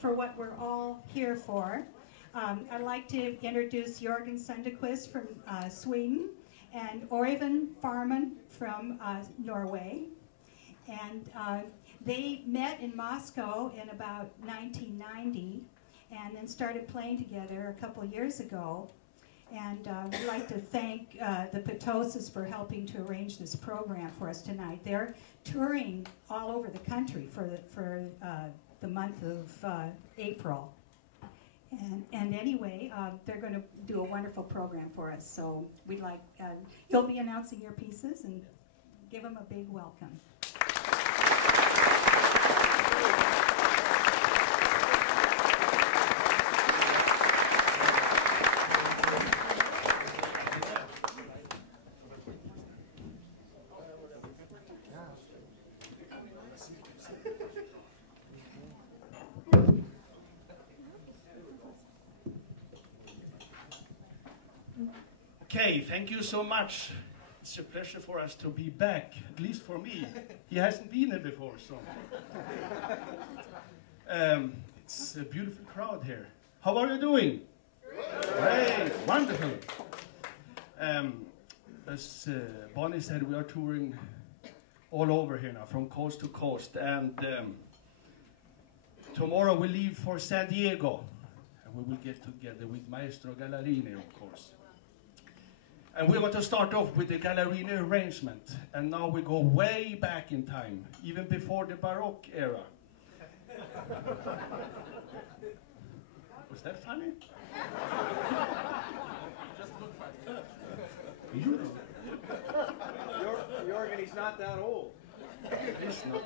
for what we're all here for. I'd like to introduce Jorgen Sundeqvist from Sweden and Oivind Farmen from Norway. And they met in Moscow in about 1990 and then started playing together a couple years ago. And we'd like to thank the Petosas for helping to arrange this program for us tonight. They're touring all over the country for the month of April. And anyway, they're going to do a wonderful program for us. So we'd like, you'll be announcing your pieces and give them a big welcome. Okay, thank you so much. It's a pleasure for us to be back, at least for me. He hasn't been here before, so. It's a beautiful crowd here. How are you doing? Great, wonderful. As Bonnie said, we are touring all over here now, from coast to coast. And tomorrow we leave for San Diego. And we will get together with Maestro Galla Rini, of course. And we want to start off with the Galla Rini arrangement. And now we go way back in time, even before the Baroque era. Was that funny? Just look funny. You know. Jorgen, he's not that old. He's not.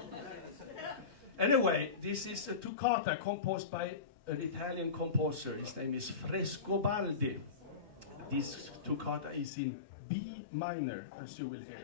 Anyway, this is a toccata composed by an Italian composer. His name is Frescobaldi. This toccata is in B minor, as you will hear.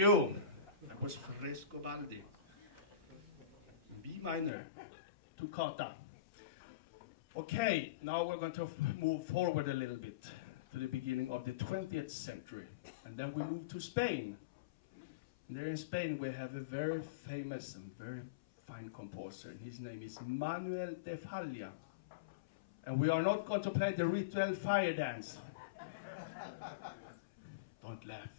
you. That was Frescobaldi. B minor, toccata. Okay, now we're going to move forward a little bit to the beginning of the 20th century. And then we move to Spain. And there in Spain we have a very famous and very fine composer. His name is Manuel de Falla. And we are not going to play the ritual fire dance. Don't laugh.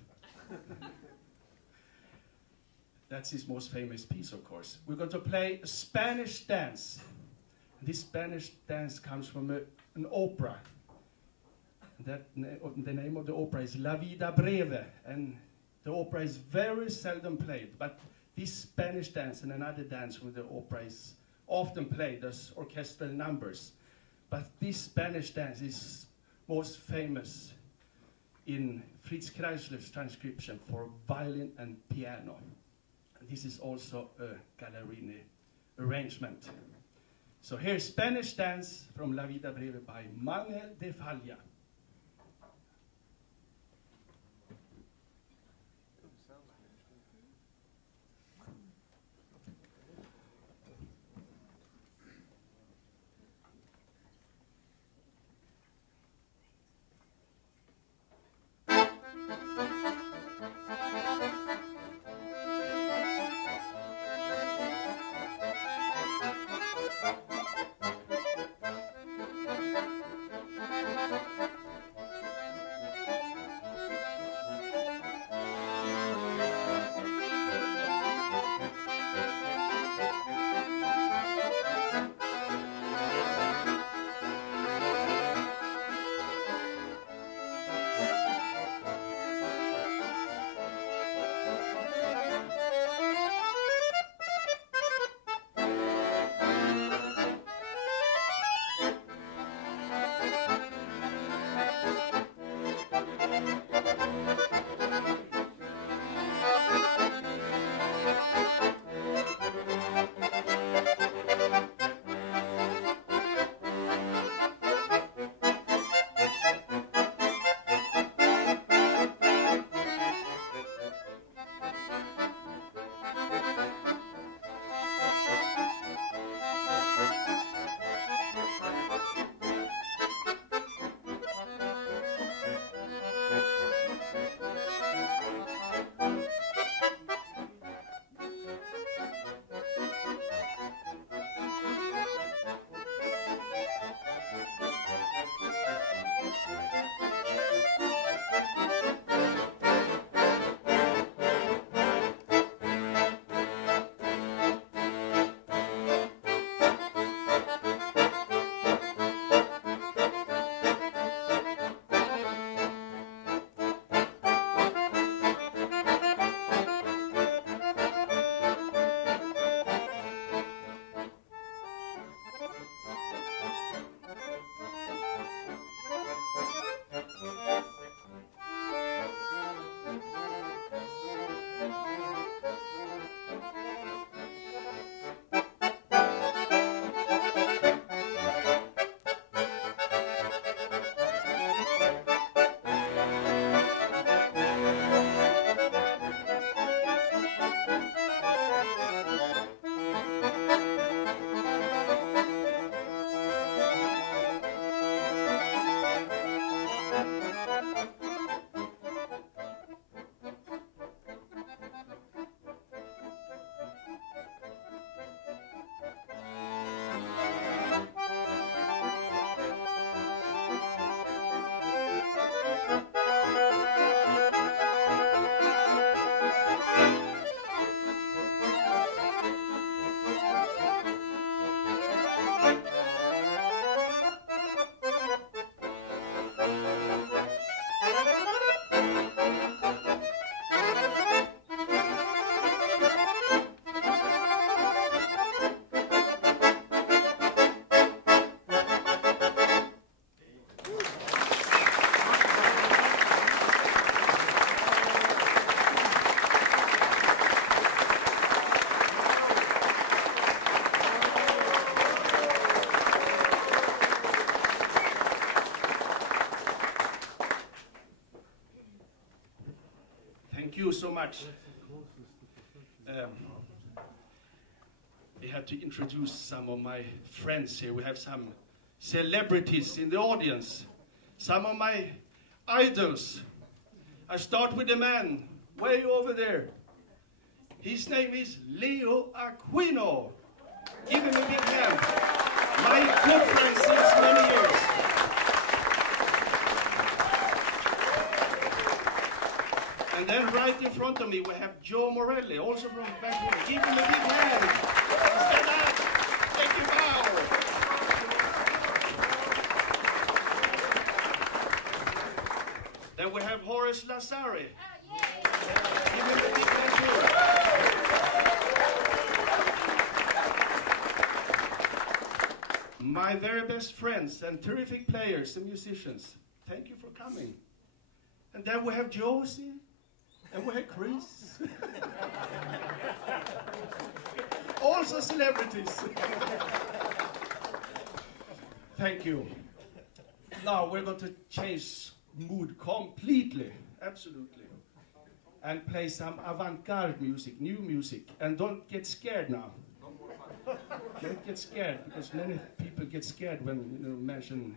That's his most famous piece, of course. We're going to play a Spanish dance. This Spanish dance comes from an opera. The name of the opera is La Vida Breve, and the opera is very seldom played, but this Spanish dance and another dance with the opera is often played as orchestral numbers. But this Spanish dance is most famous in Fritz Kreisler's transcription for violin and piano. And this is also a Galla Rini arrangement. So here's Spanish dance from La Vida Breve by Manuel de Falla. Thank you so much. have to introduce some of my friends here. We have some celebrities in the audience, some of my idols. I start with the man way over there. His name is Leo Aquino. Give him a big hand. My good friend since many years. And then right in front of me we have Joe Morelli, also from back here. Give him a big hand. Stand up. Take your bow. Then we have Horace Lazari. Give him a big hand too. My very best friends and terrific players and musicians, thank you for coming. And then we have Josie, and we have Chris. Also celebrities. Thank you. Now we're going to change mood completely, absolutely, and play some avant-garde music, new music. And don't get scared now. Don't get scared, because many people get scared when you mention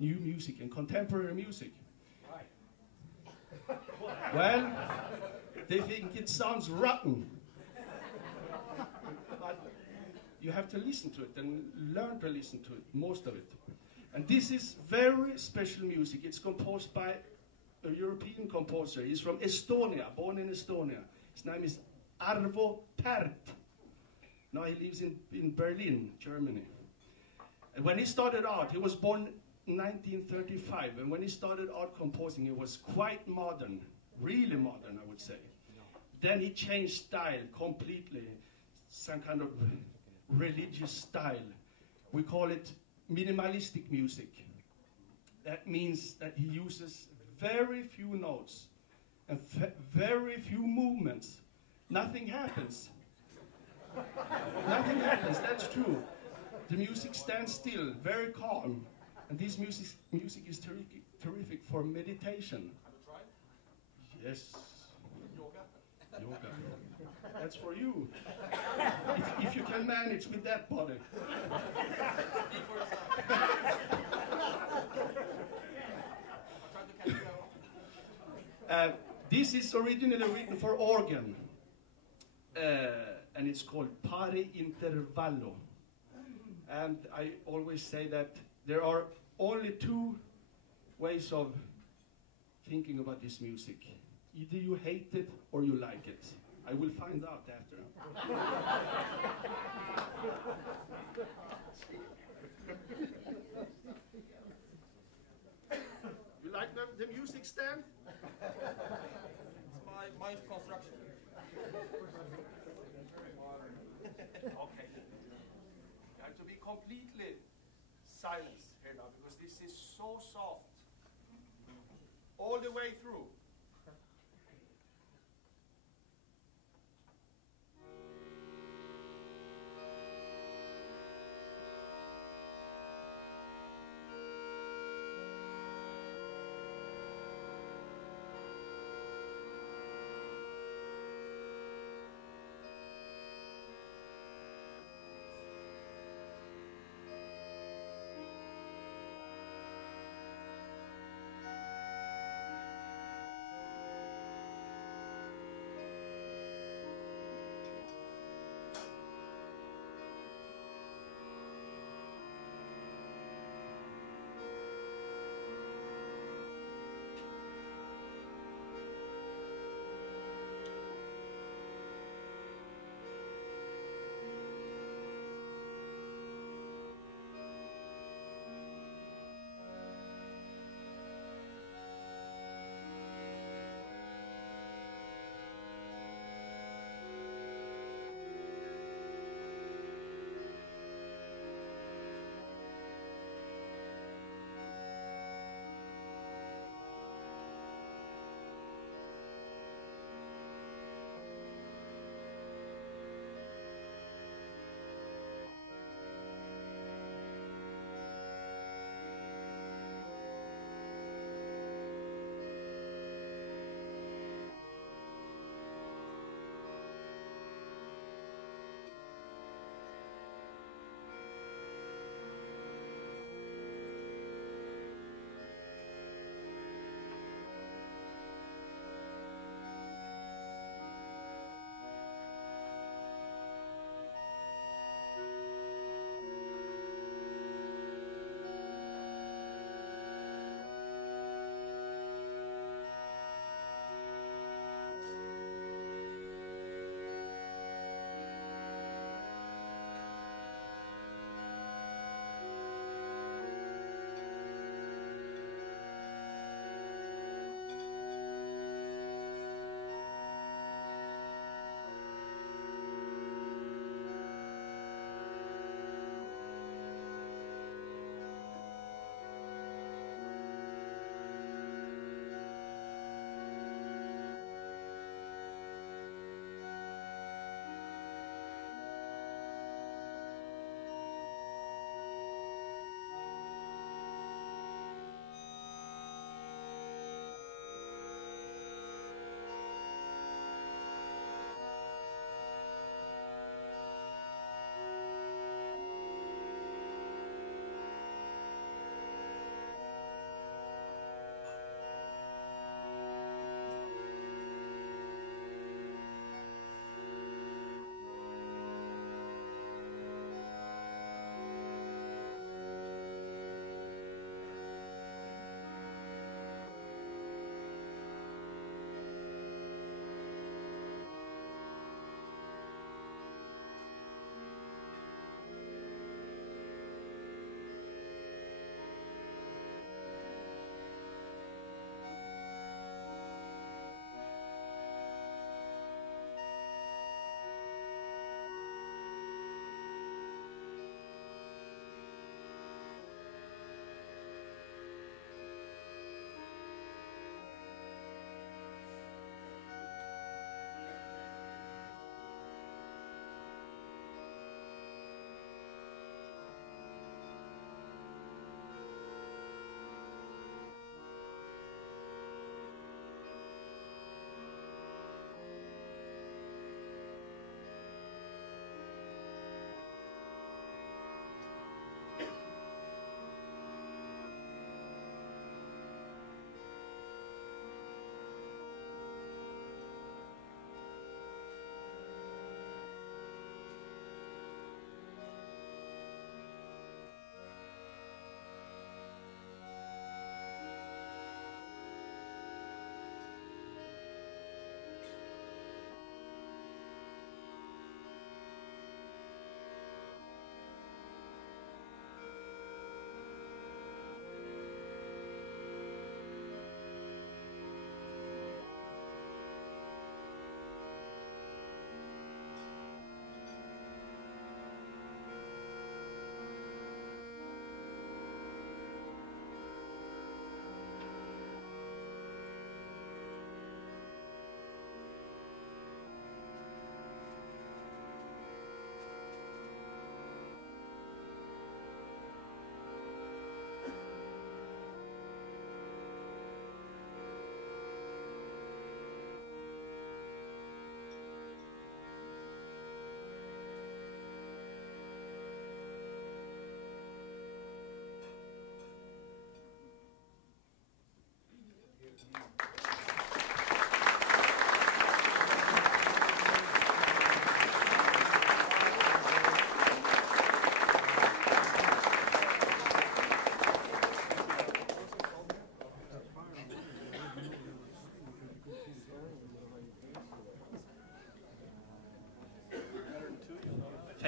new music and contemporary music. Well, they think it sounds rotten. But you have to listen to it and learn to listen to it, most of it. And this is very special music. It's composed by a European composer. He's from Estonia, born in Estonia. His name is Arvo Pärt. Now he lives in Berlin, Germany. And when he started out, he was born in 1935, and when he started out composing, it was quite modern, really modern, I would say. Then he changed style completely, some kind of religious style. We call it minimalistic music. That means that he uses very few notes and very few movements. Nothing happens. Nothing happens, that's true. The music stands still, very calm. And this music is terrific for meditation. Yes. Yoga. That's for you. If you can manage with that body. This is originally written for organ. And it's called Pari Intervallo. And I always say that there are only two ways of thinking about this music. Either you hate it or you like it. I will find out after. You like the music, Stan? It's my construction. Okay. You have to be completely silent here now, because this is so soft. All the way through.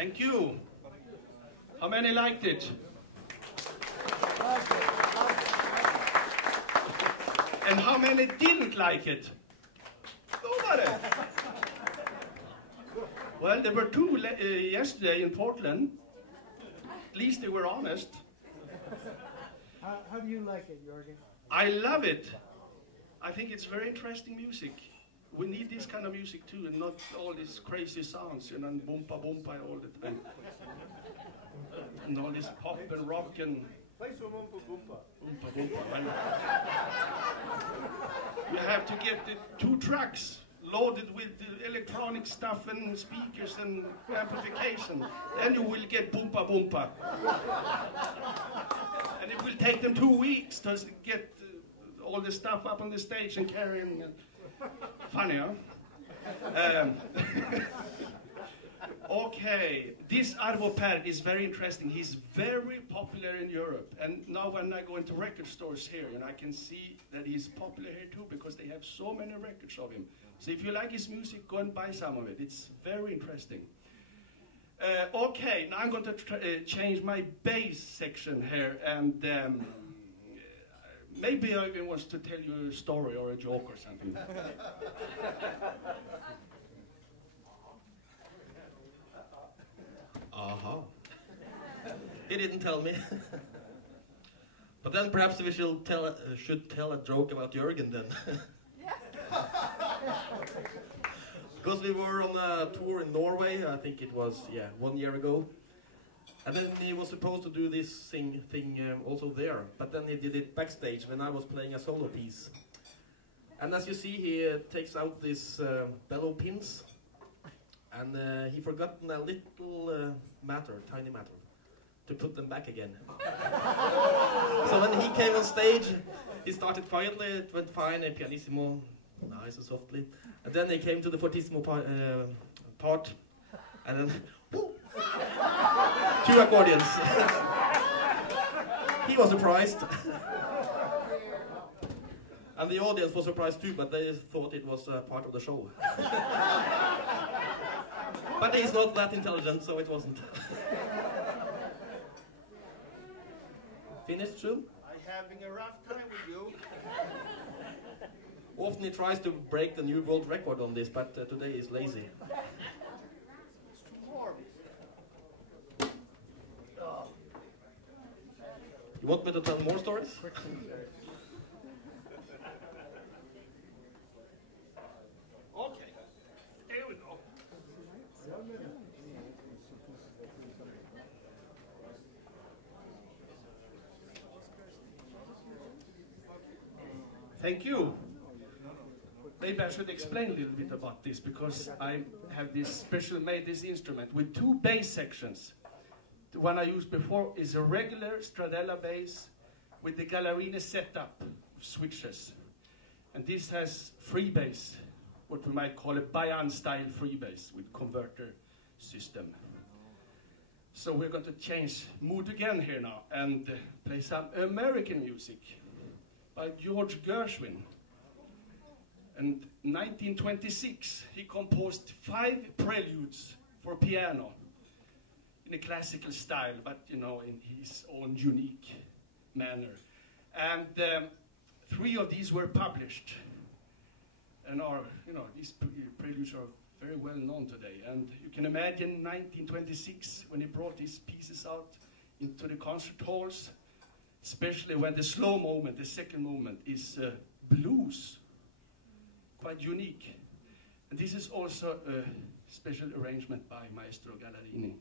Thank you. How many liked it? And how many didn't like it? Nobody. Well, there were two yesterday in Portland. At least they were honest. How do you like it, Jorgen? I love it. I think it's very interesting music. We need this kind of music too, and not all these crazy sounds, you know, and boompa boompa all the time. And all this pop and rock and Play some Oompa Boompa. boompa boompa. You have to get the 2 trucks loaded with electronic stuff and speakers and amplification. Then you will get boompa boompa. And it will take them 2 weeks to get all the stuff up on the stage and carrying. Funny, huh? Okay, this Arvo Pärt is very interesting. He's very popular in Europe. And now when I go into record stores here, and I can see that he's popular here too, because they have so many records of him. So if you like his music, go and buy some of it. It's very interesting. Okay, now I'm going to change my bass section here, and maybe Oivind wants to tell you a story or a joke or something. He didn't tell me. But then perhaps we should tell a joke about Jorgen then. Because we were on a tour in Norway, I think it was 1 year ago. And then he was supposed to do this thing also there. But then he did it backstage when I was playing a solo piece. And as you see, he takes out these bellow pins. And he forgotten a little tiny matter, to put them back again. So when he came on stage, he started quietly, it went fine, pianissimo, nice and softly. And then he came to the fortissimo part, and then, whoo, 2 accordions. He was surprised. And the audience was surprised too, but they thought it was part of the show. But he's not that intelligent, so it wasn't. Finished soon? I'm having a rough time with you. Often he tries to break the new world record on this, but today he's lazy. It's too warm. You want me to tell more stories? Okay, here we go. Thank you. Maybe I should explain a little bit about this, because I have made this instrument with 2 bass sections. The one I used before is a regular Stradella bass with the Galla Rini setup switches. And this has freebase, what we might call a Bayan-style freebase with converter system. So we're going to change mood again here now and play some American music by George Gershwin. And 1926, he composed 5 preludes for piano in a classical style, but in his own unique manner. And 3 of these were published, and these preludes are very well known today. And you can imagine 1926 when he brought these pieces out into the concert halls, especially when the slow moment, the second movement, is blues. Quite unique. And this is also a special arrangement by Maestro Galla Rini.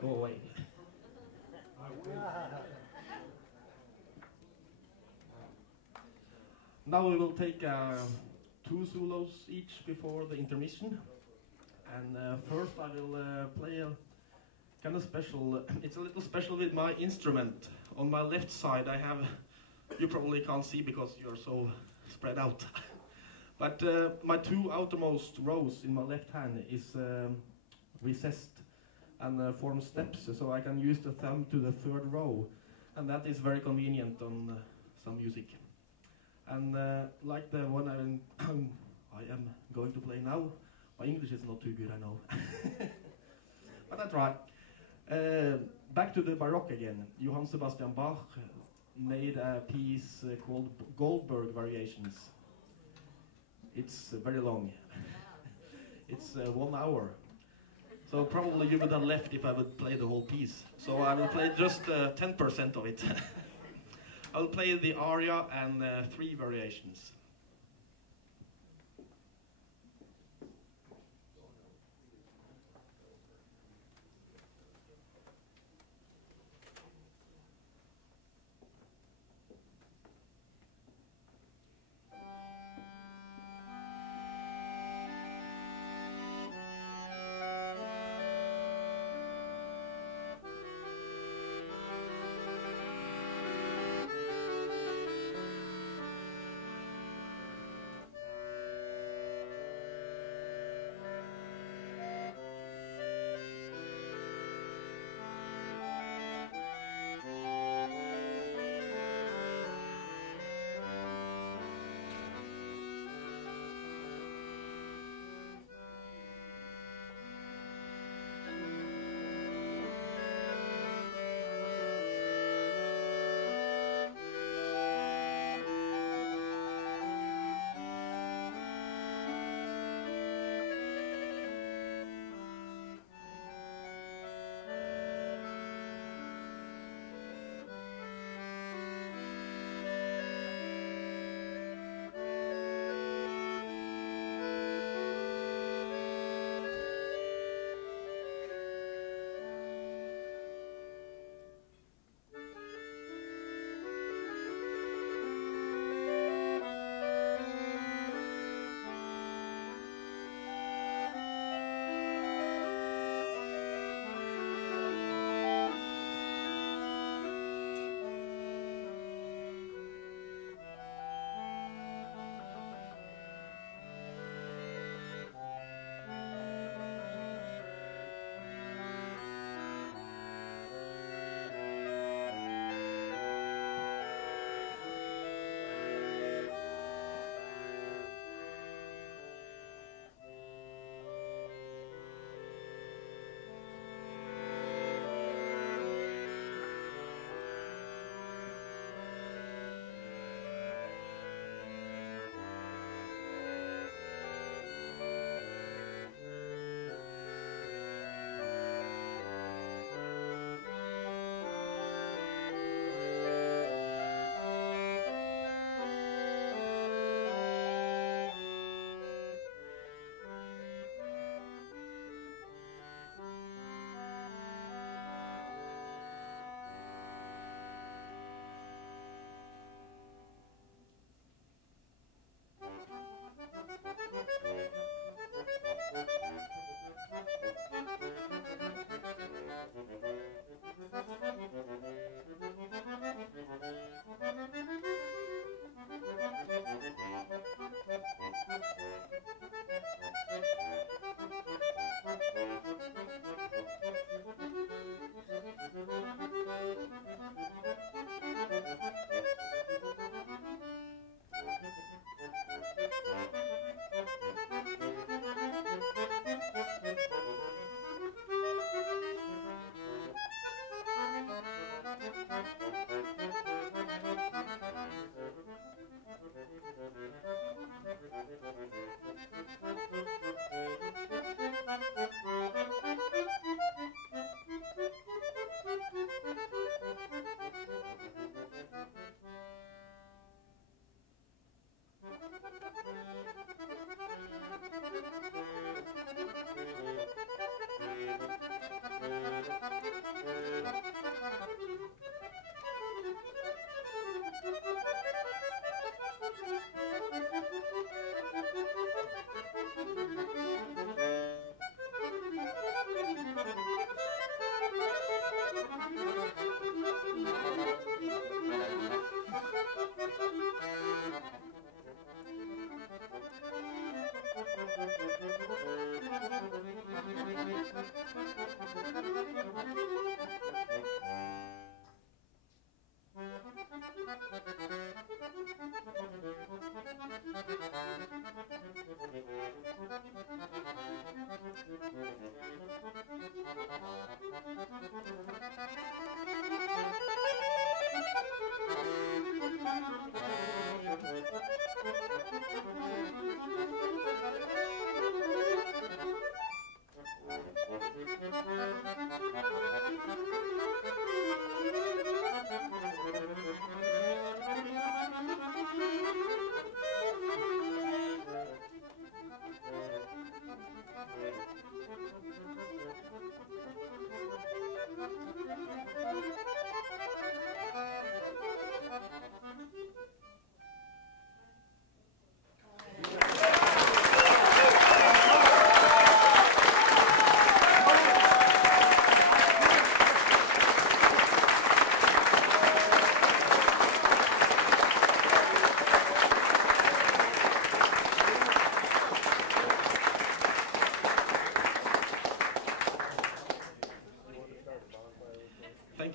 Go away. Now we will take 2 solos each before the intermission. And first I will play a kind of special, it's a little special with my instrument. On my left side I have, you probably can't see because you're so spread out. But my 2 outermost rows in my left hand is recessed and form steps, so I can use the thumb to the 3rd row. And that is very convenient on some music. And like the one I am going to play now, my English is not too good, I know. But I try. Back to the Baroque again. Johann Sebastian Bach made a piece called Goldberg Variations. It's very long. It's 1 hour. So probably you would have left if I would play the whole piece. So I will play just 10% of it. I'll play the aria and 3 variations.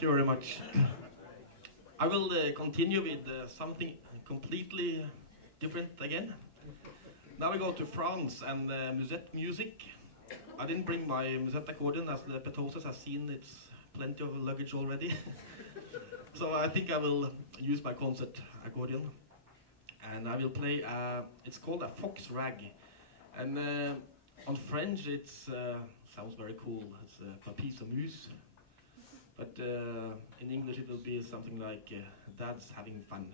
you very much. I will continue with something completely different again. Now we go to France and musette music. I didn't bring my musette accordion, as the Petosas have seen it's plenty of luggage already. So I think I will use my concert accordion. And I will play, it's called a fox rag. And on French it sounds very cool, it's papis à mousse. But in English it will be something like Dad's having fun.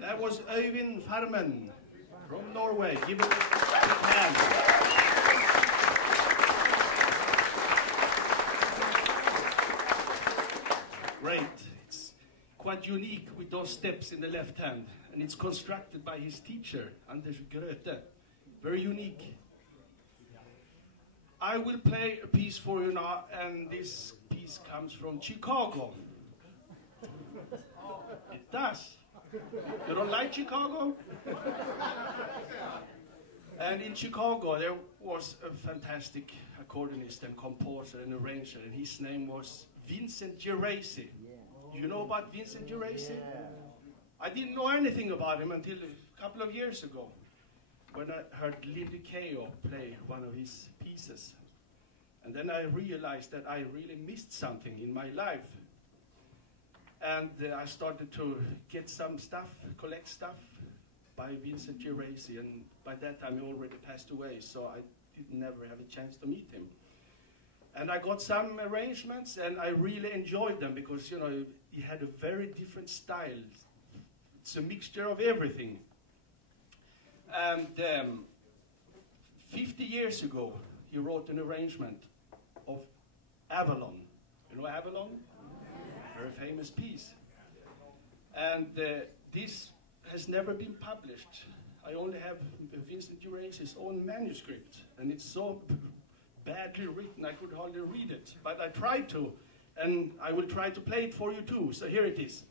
That was Oivind Farmen from Norway. Give it a big hand. Great. It's quite unique with those steps in the left hand. And it's constructed by his teacher, Anders Gröte. Very unique. I will play a piece for you now, and this piece comes from Chicago. It does. You don't like Chicago? And in Chicago there was a fantastic accordionist and composer and arranger, and his name was Vincent Geraci. Do you know about Vincent Geraci? I didn't know anything about him until a couple of years ago. when I heard Lindy Kayo play one of his pieces. And then I realized that I really missed something in my life. And I started to get some stuff, collect stuff by Vincent Geraci, and by that time he already passed away, so I did never have a chance to meet him. And I got some arrangements, and I really enjoyed them because, you know, he had a very different style. It's a mixture of everything. And 50 years ago, he wrote an arrangement of Avalon. You know Avalon? Very famous piece. And this has never been published. I only have Vincent Geraci's own manuscript, and it's so badly written I could hardly read it. But I tried to, and I will try to play it for you too. So here it is.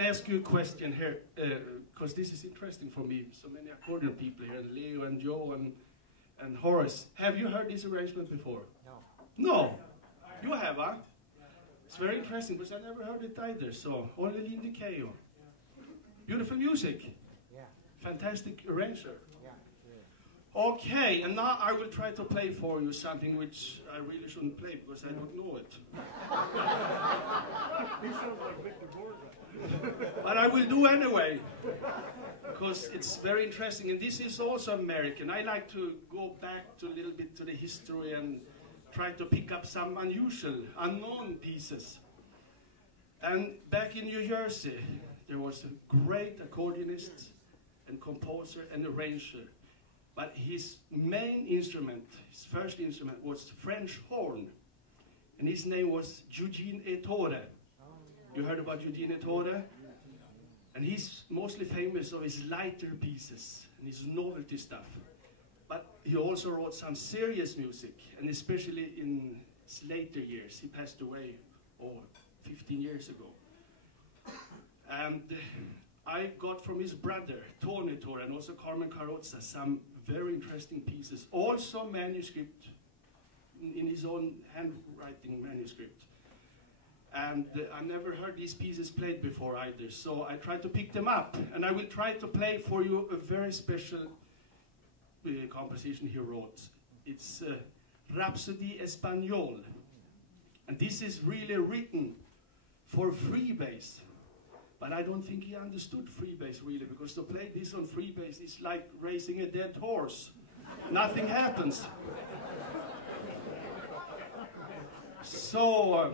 Ask you a question here, because this is interesting for me. So many accordion people here, and Leo and Joe and Horace. Have you heard this arrangement before? No. No? You have, huh? It's very interesting, because I never heard it either, so only Lindy Kayo. Beautiful music. Yeah. Fantastic arranger. Yeah. Okay, and now I will try to play for you something which I really shouldn't play, because I don't know it. He sounds like Victor Borga. But I will do anyway, because it's very interesting, and this is also American. I like to go back to a little bit to the history and try to pick up some unusual, unknown pieces. And back in New Jersey, there was a great accordionist and composer and arranger. But his main instrument, his first instrument, was French horn. And his name was Eugene Ettore. You heard about Eugene Ettore? And he's mostly famous for his lighter pieces and his novelty stuff. But he also wrote some serious music, and especially in his later years. He passed away 15 years ago. And I got from his brother, Tony Ettore, and also Carmen Carrozza, some very interesting pieces. Also manuscript, in his own handwriting manuscript. And I never heard these pieces played before either, so I tried to pick them up. And I will try to play for you a very special composition he wrote. It's Rhapsody Espagnole. And this is really written for freebase. But I don't think he understood freebase really, because to play this on freebase is like racing a dead horse. Nothing happens. So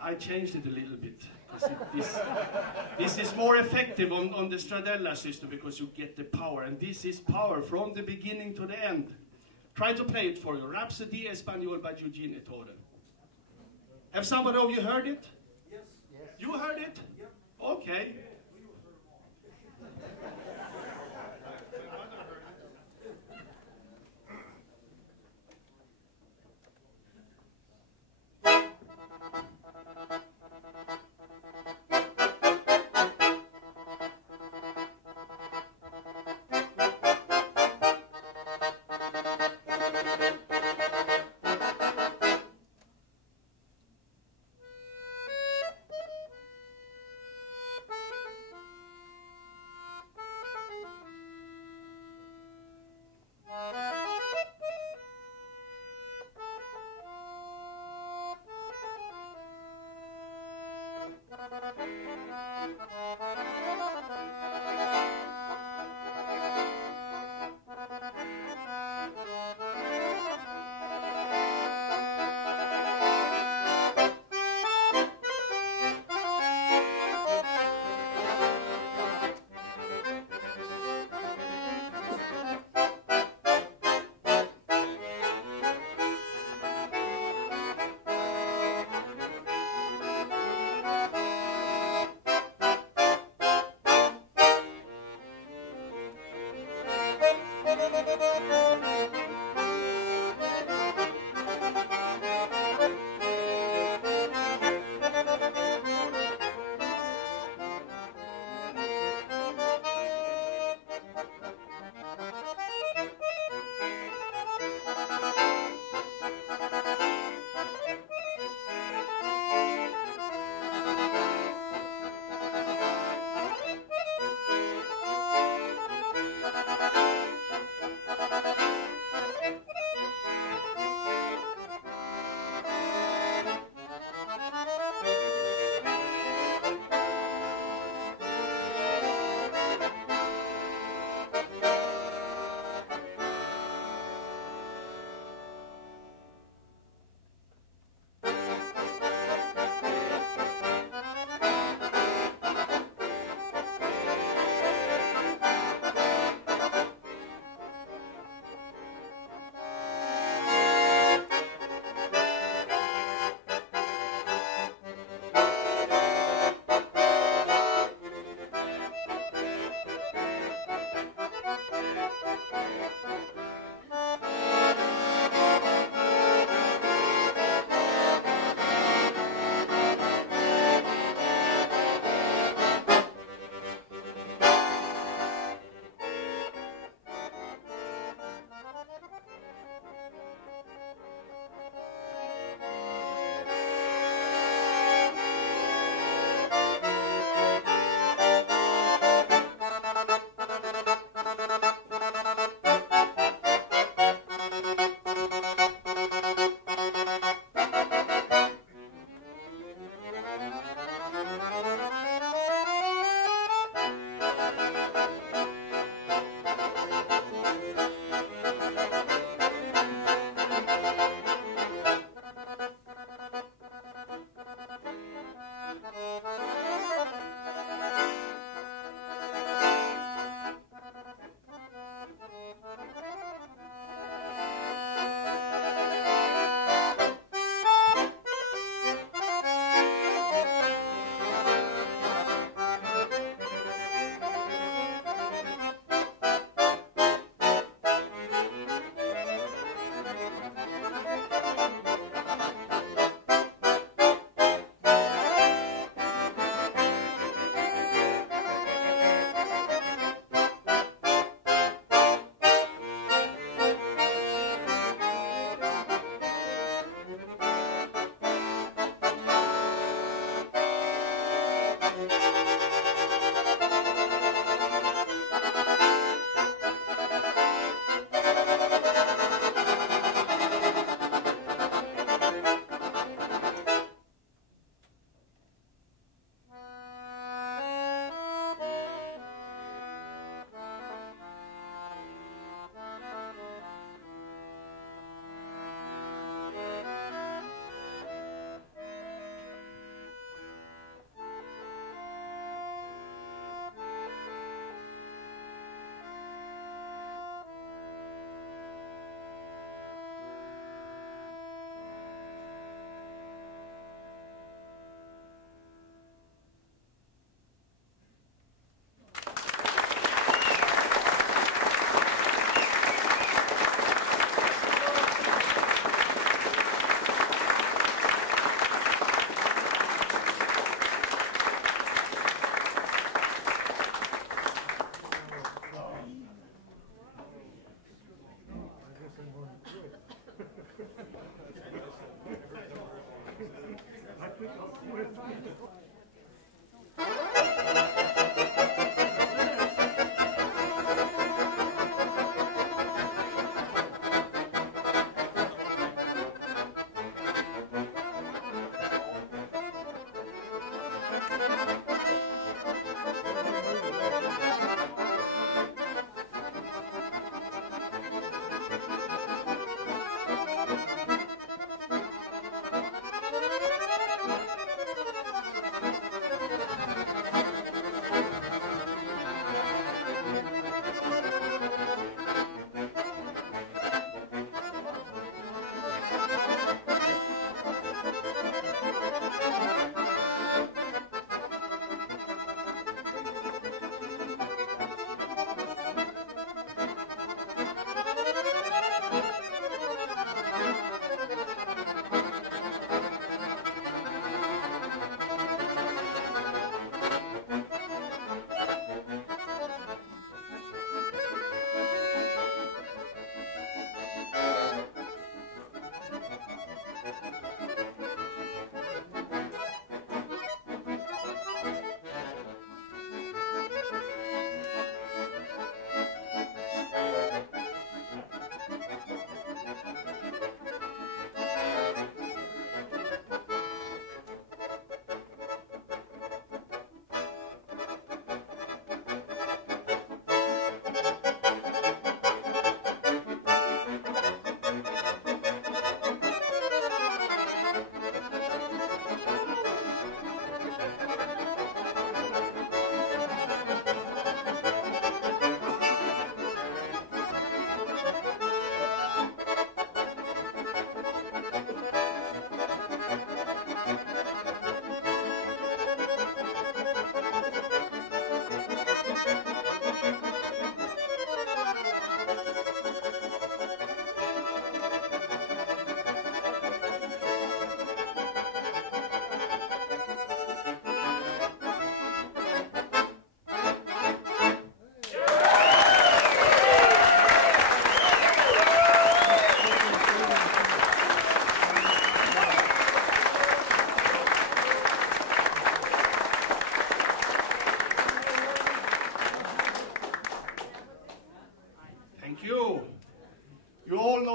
I changed it a little bit. This is more effective on the Stradella system because you get the power. And this is power from the beginning to the end. Try to play it for you. Rhapsody Espagnole by Eugene Ettore. Have somebody of you heard it? Yes. You heard it? Yep. Okay.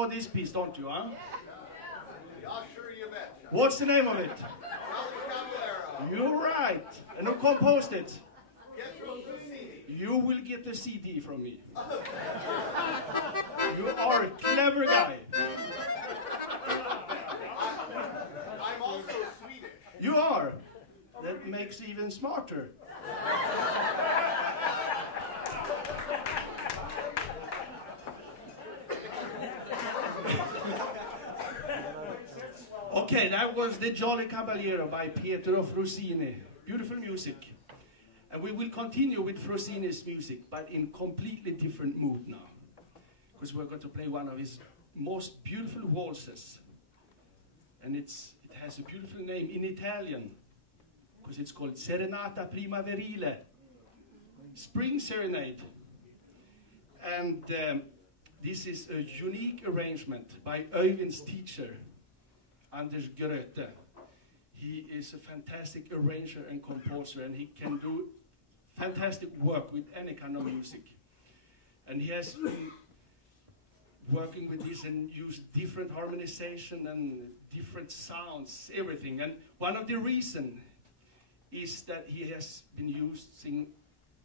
This piece, don't you, huh? Yeah, sure you bet. What's the name of it? Caballero. You're right. And who composed it? Get through the CD. You will get the CD from me. You are a clever guy. I'm also Swedish. You are. That makes you even smarter. Okay, that was The Jolly Caballero by Pietro Frosini. Beautiful music. And we will continue with Frosini's music, but in completely different mood now. Because we're going to play one of his most beautiful waltzes. And it has a beautiful name in Italian, because it's called Serenata Primaverile, Spring Serenade. And this is a unique arrangement by Oivind's teacher, Anders Gröte. He is a fantastic arranger and composer, and he can do fantastic work with any kind of music. And he has been working with this and used different harmonization and different sounds, everything. And one of the reasons is that he has been using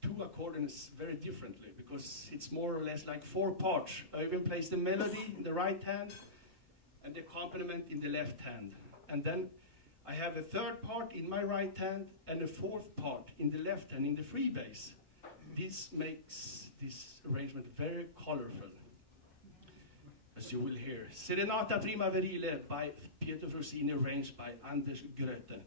two accordions very differently, because it's more or less like four parts. Oivind plays the melody in the right hand and the accompaniment in the left hand. And then I have a third part in my right hand and a fourth part in the left hand in the free bass. This makes this arrangement very colorful, as you will hear. Serenata Primaverile by Pietro Frosini, arranged by Anders Gröte.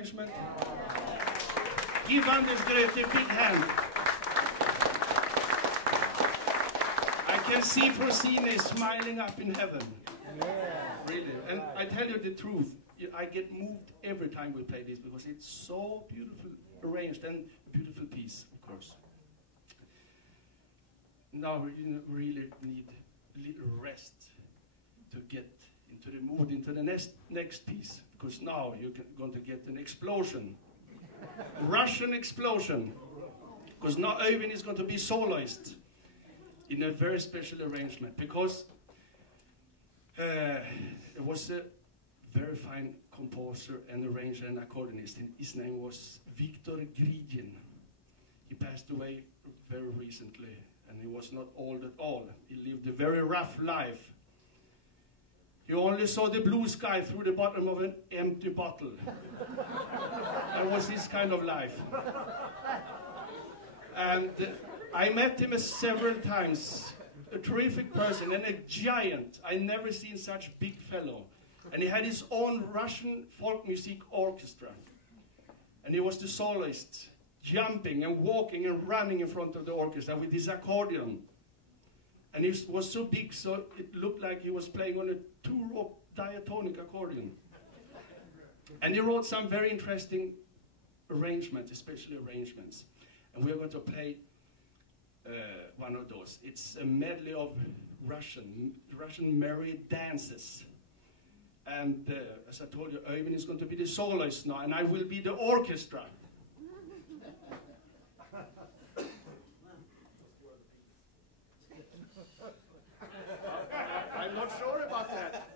arrangement? Give Anders Grete a big hand. I can see Frosine smiling up in heaven. Really. And I tell you the truth, I get moved every time we play this because it's so beautiful arranged and a beautiful piece, of course. Now we really need a little rest to get into the mood, into the next piece, because now you're going to get an explosion. Russian explosion. Because now Oivind is going to be soloist in a very special arrangement, because it was a very fine composer and arranger and accordionist. His name was Viktor Grigin. He passed away very recently, and he was not old at all. He lived a very rough life. He only saw the blue sky through the bottom of an empty bottle. That was his kind of life. And I met him several times. A terrific person and a giant. I never seen such big fellow. And he had his own Russian folk music orchestra. And he was the soloist, jumping and walking and running in front of the orchestra with his accordion. And he was so big, so it looked like he was playing on a two-rope diatonic accordion. And he wrote some very interesting arrangements, especially arrangements. And we're going to play one of those. It's a medley of Russian merry dances. And as I told you, Oivind is going to be the soloist now, and I will be the orchestra. I'm not sure about that.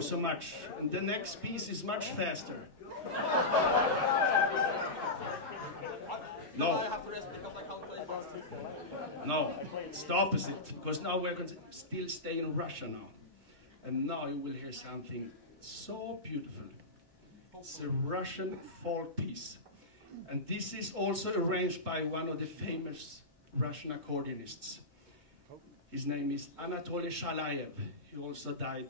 you so much. And the next piece is much faster. No. No, it's the opposite, because now we're going to still stay in Russia now. And now you will hear something so beautiful. It's a Russian folk piece. And this is also arranged by one of the famous Russian accordionists. His name is Anatoly Shalayev. He also died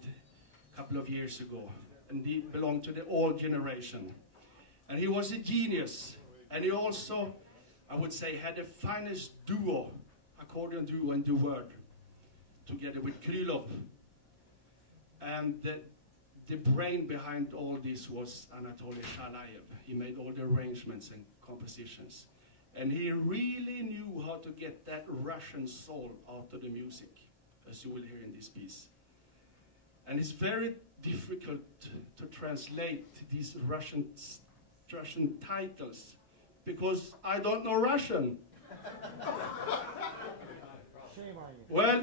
a couple of years ago. And he belonged to the old generation. And he was a genius. And he also, I would say, had the finest duo, accordion duo in the world, together with Krylov. And the brain behind all this was Anatoly Shalayev. He made all the arrangements and compositions. And he really knew how to get that Russian soul out of the music, as you will hear in this piece. And it's very difficult to translate these Russian titles, because I don't know Russian. Shame on you. Well,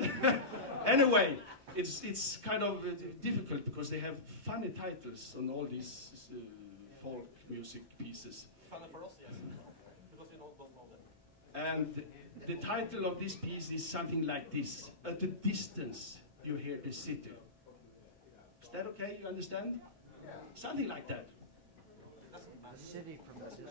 anyway, it's kind of difficult because they have funny titles on all these folk music pieces. Funny for us, yes. Because we don't know them. And the title of this piece is something like this: At the distance, you hear the city. Is that okay? You understand? Yeah. Something like that. The city from the distance.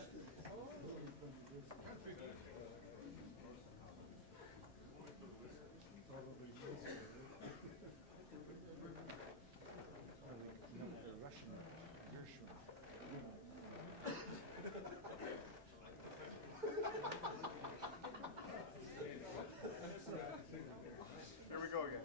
Here we go again.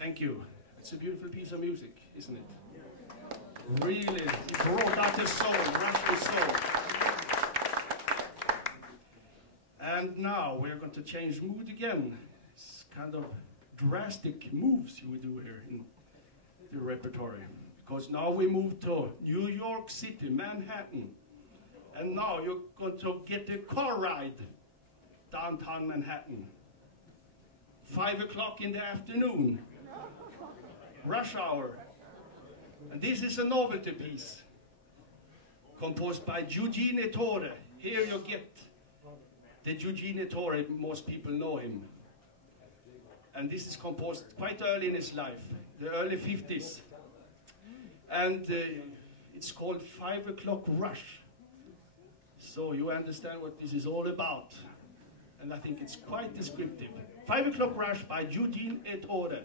Thank you. It's a beautiful piece of music, isn't it? Really, it brought out the soul, Russian soul. And now we're going to change mood again. It's kind of drastic moves you do here in the repertoire. Because now we move to New York City, Manhattan. And now you're going to get a car ride downtown Manhattan. 5 o'clock in the afternoon. Rush hour. And this is a novelty piece composed by Eugene Ettore. Here you get the Eugene Ettore, most people know him. And this is composed quite early in his life, the early 50s. And it's called 5 o'clock rush. So you understand what this is all about. And I think it's quite descriptive. 5 o'clock rush by Eugene Ettore.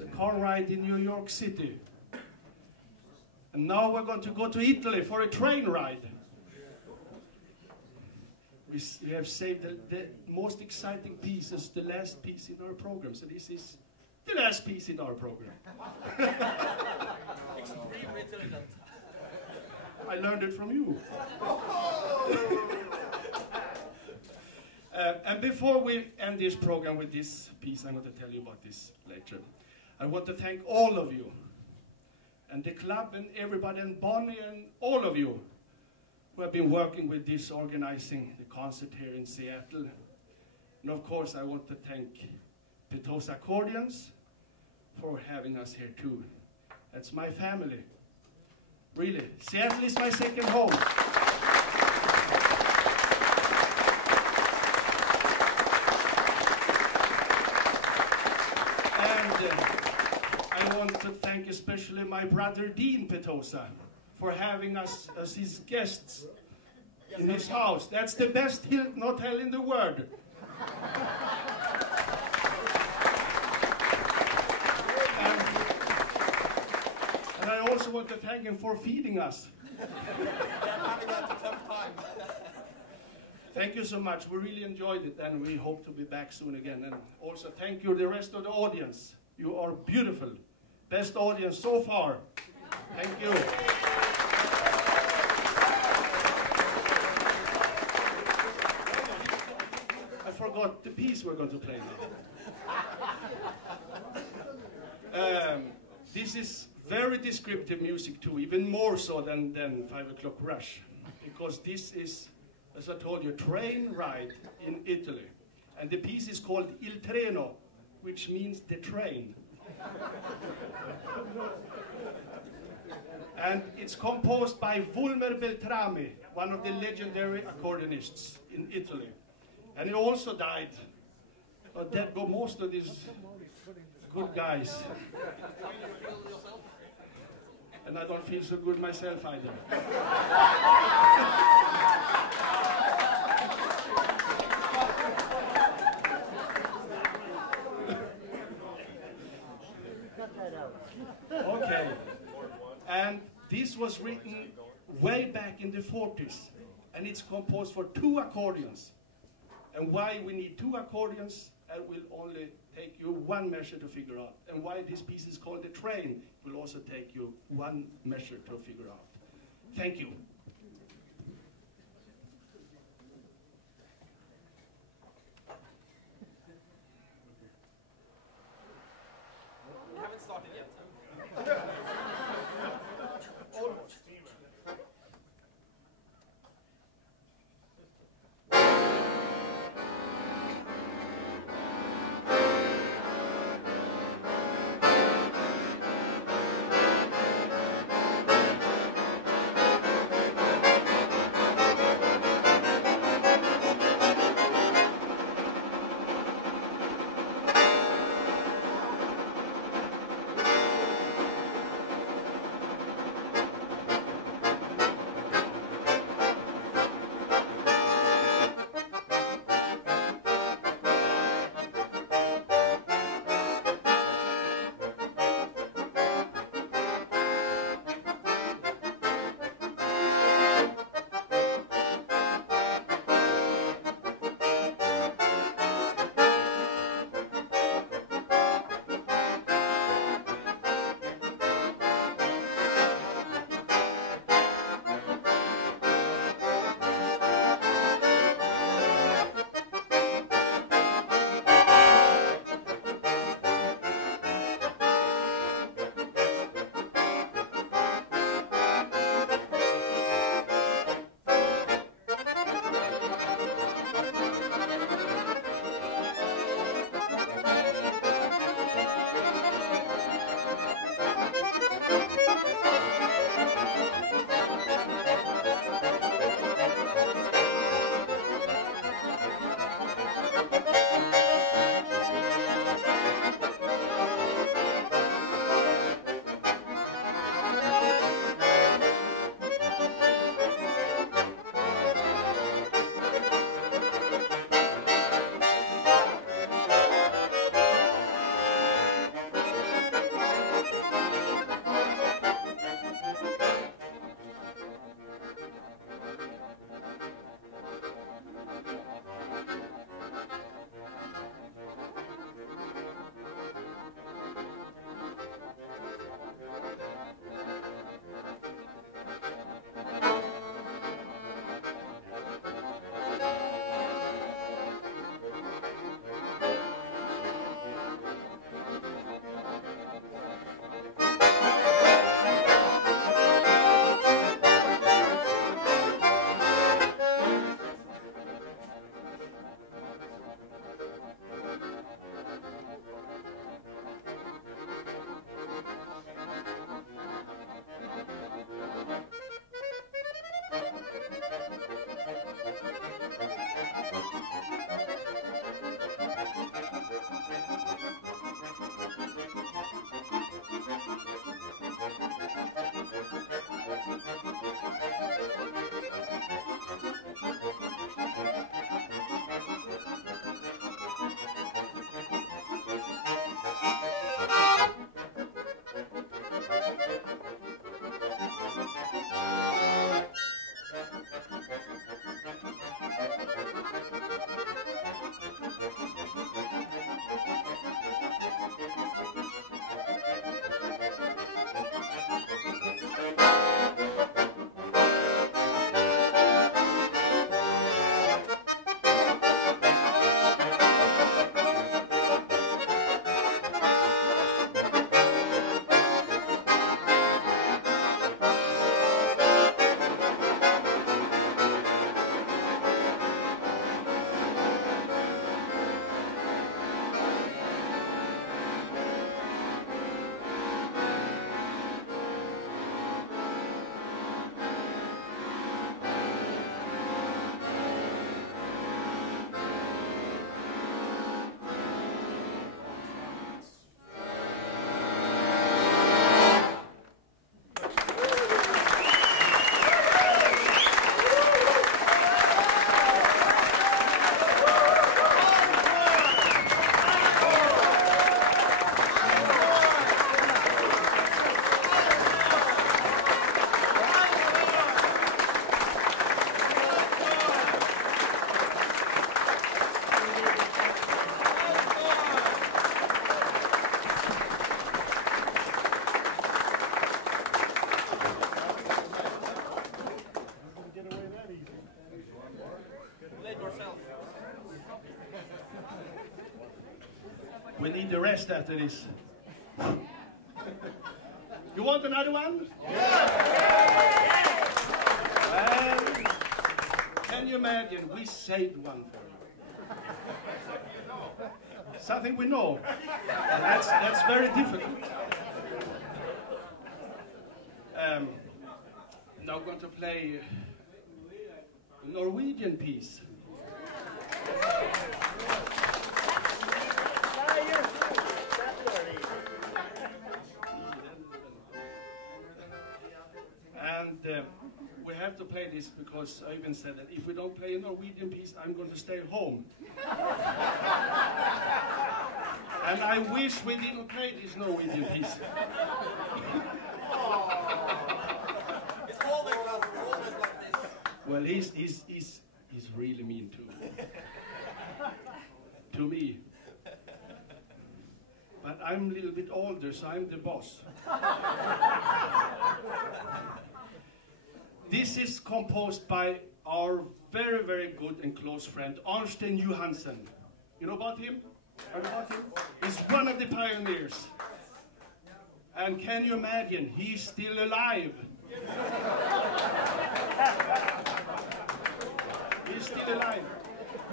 A car ride in New York City. And now we're going to go to Italy for a train ride. We have saved the most exciting pieces, the last piece in our program. So this is the last piece in our program. Extremely intelligent. I learned it from you. And before we end this program with this piece, I'm going to tell you about this later. I want to thank all of you, and the club and everybody, and Bonnie and all of you who have been working with this, organizing the concert here in Seattle. And of course, I want to thank Petosa Accordions for having us here too. That's my family. Really, Seattle is my second home. I want to thank especially my brother Dean Petosa for having us as his guests in his house. That's the best Hilton hotel in the world. And I also want to thank him for feeding us. Thank you so much. We really enjoyed it, and we hope to be back soon again. And also thank you, the rest of the audience. You are beautiful. Best audience so far. Thank you. I forgot the piece we're going to play now. This is very descriptive music too, even more so than 5 o'clock rush. Because this is, as I told you, a train ride in Italy. And the piece is called Il Treno, which means the train. And it's composed by Volmer Beltrami, one of the legendary accordionists in Italy. And he also died. There go most of these good guys. And I don't feel so good myself either. Okay. And this was written way back in the 40s. And it's composed for 2 accordions. And why we need 2 accordions, it will only take you 1 measure to figure out. And why this piece is called the train will also take you 1 measure to figure out. Thank you. We haven't started yet. Almost. We need the rest after this. You want another one? Well, can you imagine? We saved one for you. Something we know. That's very difficult. Now I'm going to play a Norwegian piece. And we have to play this because Oivind said that if we don't play a Norwegian piece, I'm going to stay home. And I wish we didn't play this Norwegian piece. It's always like this. Well, he's really mean too. To me. But I'm a little bit older, so I'm the boss. This is composed by our very, very good and close friend, Arnstein Johansen. You know about him? Heard about him? He's one of the pioneers. And can you imagine, he's still alive. He's still alive.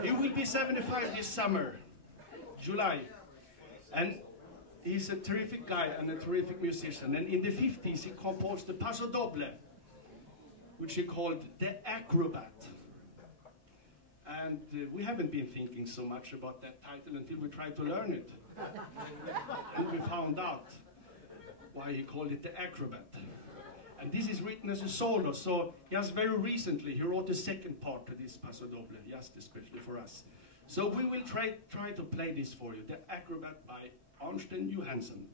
He will be 75 this summer, July. And he's a terrific guy and a terrific musician. And in the 50s, he composed the Paso Doble, which he called the Acrobat. And we haven't been thinking so much about that title until we tried to learn it. And we found out why he called it the Acrobat. And this is written as a solo, so just very recently he wrote the second part to this Paso Doble, just especially for us. So we will try to play this for you, the Acrobat by Arnstein Johansen.